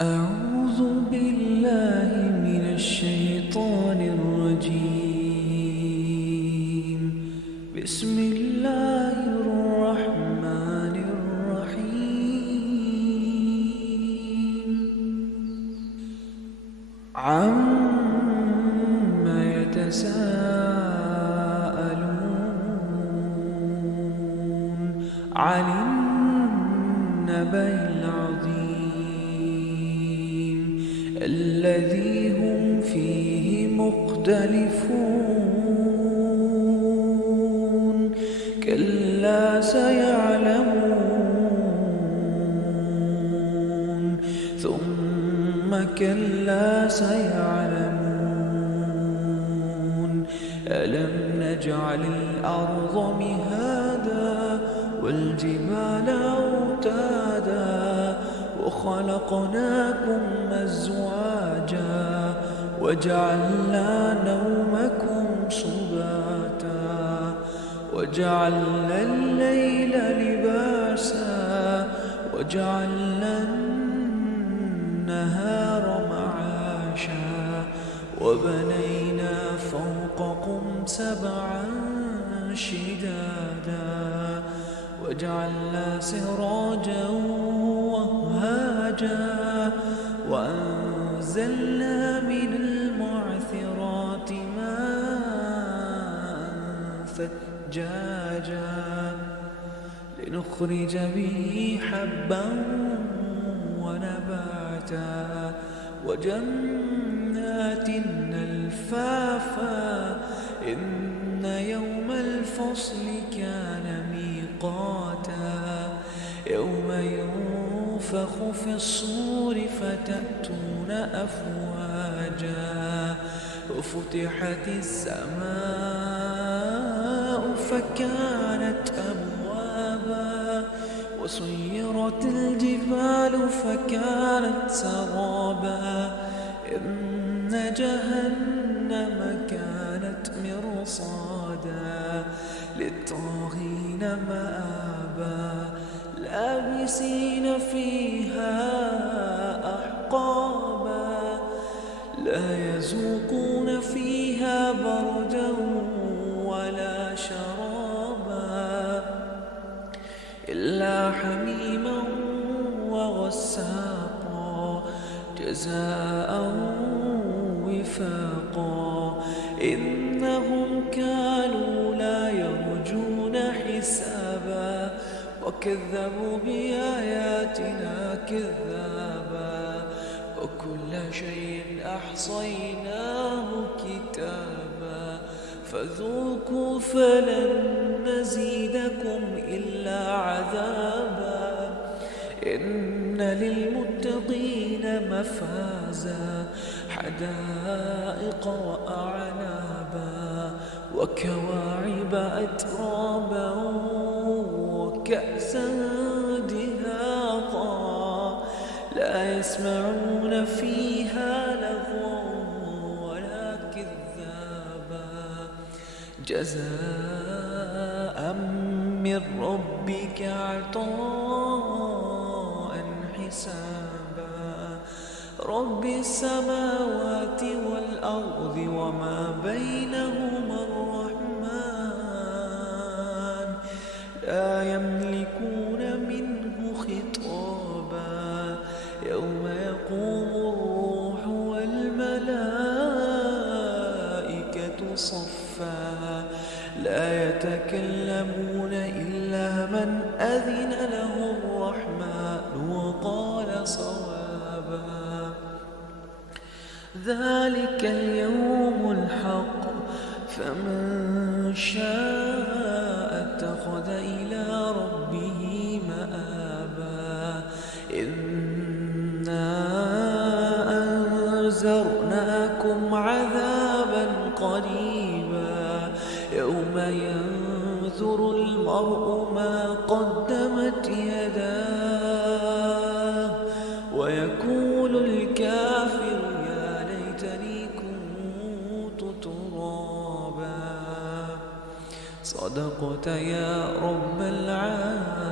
أعوذ بالله من الشيطان الرجيم. بسم الله الرحمن الرحيم. عما يتساءلون عن النبأ العظيم الذي هم فيه مختلفون. كلا سيعلمون ثم كلا سيعلمون. ألم نجعل الأرض مهادا والجبال أوتادا وخلقناكم أزواجا وجعلنا نومكم سباتا وجعلنا الليل لباسا وجعلنا النهار معاشا وبنينا فوقكم سبعا شدادا وجعلنا سراجا وهاجا وأنزلنا من المعثرات ماء ثجاجا لنخرج به حبا ونباتا وجنات ألفافا. إن يوم الفصل كان ميقاتا يوم ينفخ في الصور فتأتون أفواجا وفتحت السماء فكانت أبوابا وسيرت الجبال فكانت سرابا. إن جهنم كانت مرصادا للطاغين مآبا لابسين فيها أحقابا لا يذوقون فيها بردا ولا شرابا إلا حميما وغساقا جزاء وفاقا. إنهم كانوا لا يرجون حسابا وكذبوا بآياتنا كذابا وكل شيء أحصيناه كتابا فذوقوا فلن نزيدكم إلا عذابا. إن للمتقين مفازا حدائق وأعنابا وكواعب أترابا وكأسا دهاقا لا يسمعون فيها لغوا ولا كذابا جزاء من ربك عطاء حسابا. رب السماوات والأرض وما بينهما الرحمن لا يملكون منه خطابا. يوم يقوم الروح والملائكة صفا لا يتكلمون إلا من أذن له الرحمن وقال صوابا. ذلك اليوم الحق فمن شاء اتخذ إلى ربه مآبا. إنا أنذرناكم عذابا قريبا يوم ينظر المرء ما قدمت يداه ويقول الكافر يا ليتني كنت ترابا. صدقت يا رب العالمين.